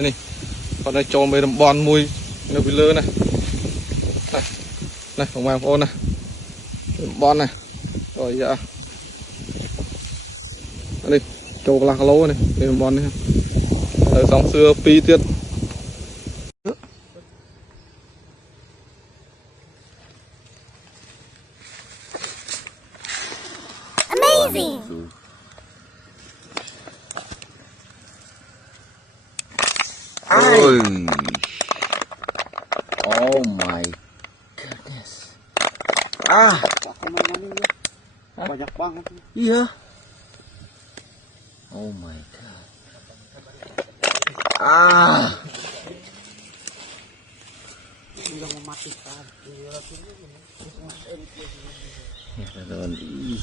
Này con này cho mấy đầm bòn mùi nó bị lơ này này này không mang phone này đầm bòn này rồi dạ đây cho lạc lô này đầm bòn này ở sóng xưa pi tiết Amazing. Ôi. Oh my goodness. Banyak banget. Iya. Oh my god. Bilang mematikan. Ya teman-teman. Ih.